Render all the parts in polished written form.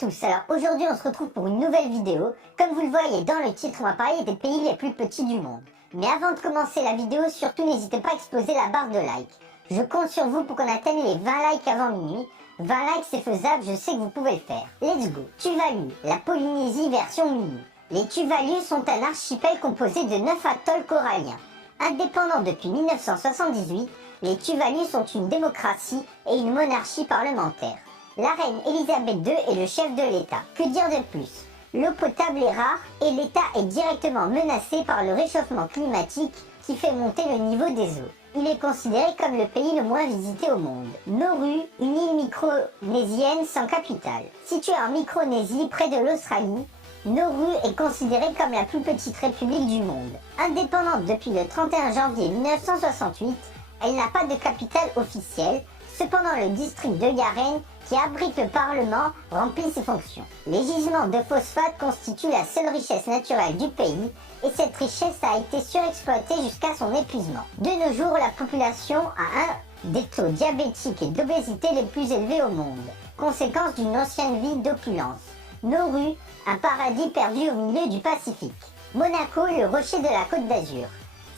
tous, alors aujourd'hui on se retrouve pour une nouvelle vidéo. Comme vous le voyez dans le titre, on va parler des pays les plus petits du monde. Mais avant de commencer la vidéo, surtout n'hésitez pas à exploser la barre de like. Je compte sur vous pour qu'on atteigne les 20 likes avant minuit. 20 likes c'est faisable, je sais que vous pouvez le faire. Let's go. Tuvalu, la Polynésie version mini. Les Tuvalu sont un archipel composé de 9 atolls coralliens. Indépendants depuis 1978, les Tuvalu sont une démocratie et une monarchie parlementaire. La reine Elisabeth II est le chef de l'État. Que dire de plus? L'eau potable est rare et l'État est directement menacé par le réchauffement climatique qui fait monter le niveau des eaux. Il est considéré comme le pays le moins visité au monde. Nauru, une île micronésienne sans capitale. Située en Micronésie, près de l'Australie, Nauru est considérée comme la plus petite république du monde. Indépendante depuis le 31 janvier 1968, elle n'a pas de capitale officielle. Cependant, le district de Yaren, qui abrite le Parlement, remplit ses fonctions. Les gisements de phosphate constituent la seule richesse naturelle du pays et cette richesse a été surexploitée jusqu'à son épuisement. De nos jours, la population a un des taux diabétiques et d'obésité les plus élevés au monde, conséquence d'une ancienne vie d'opulence. Nauru, un paradis perdu au milieu du Pacifique. Monaco, le rocher de la Côte d'Azur.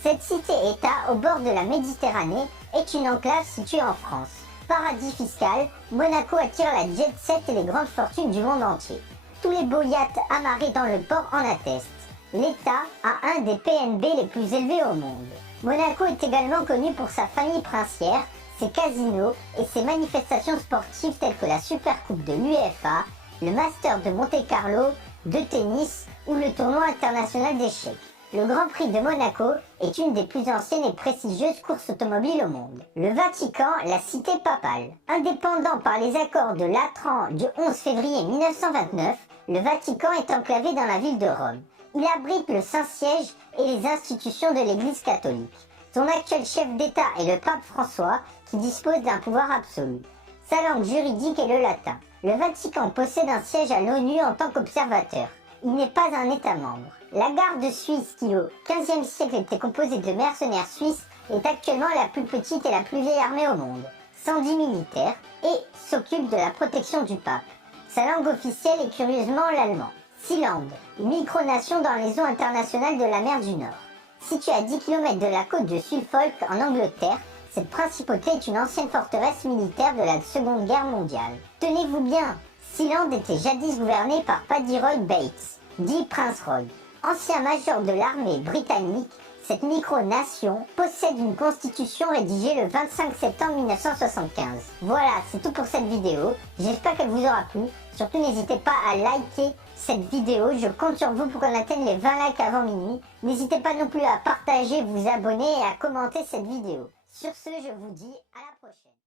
Cette cité-État au bord de la Méditerranée est une enclave située en France. Paradis fiscal, Monaco attire la jet set et les grandes fortunes du monde entier. Tous les beaux yachts amarrés dans le port en attestent. L'État a un des PNB les plus élevés au monde. Monaco est également connu pour sa famille princière, ses casinos et ses manifestations sportives telles que la Supercoupe de l'UEFA, le Master de Monte-Carlo, de tennis ou le tournoi international d'échecs. Le Grand Prix de Monaco est une des plus anciennes et prestigieuses courses automobiles au monde. Le Vatican, la cité papale. Indépendant par les accords de Latran du 11 février 1929, le Vatican est enclavé dans la ville de Rome. Il abrite le Saint-Siège et les institutions de l'Église catholique. Son actuel chef d'État est le pape François, qui dispose d'un pouvoir absolu. Sa langue juridique est le latin. Le Vatican possède un siège à l'ONU en tant qu'observateur. Il n'est pas un État membre. La garde suisse, qui au XVe siècle était composée de mercenaires suisses, est actuellement la plus petite et la plus vieille armée au monde, 110 militaires, et s'occupe de la protection du pape. Sa langue officielle est curieusement l'allemand. Sealand, une micronation dans les eaux internationales de la mer du Nord. Située à 10 km de la côte de Suffolk en Angleterre, cette principauté est une ancienne forteresse militaire de la Seconde Guerre mondiale. Tenez-vous bien, Sealand était jadis gouverné par Paddy Roy Bates, dit Prince Roy. Ancien major de l'armée britannique, cette micronation possède une constitution rédigée le 25 septembre 1975. Voilà, c'est tout pour cette vidéo. J'espère qu'elle vous aura plu. Surtout, n'hésitez pas à liker cette vidéo. Je compte sur vous pour qu'on atteigne les 20 likes avant minuit. N'hésitez pas non plus à partager, vous abonner et à commenter cette vidéo. Sur ce, je vous dis à la prochaine.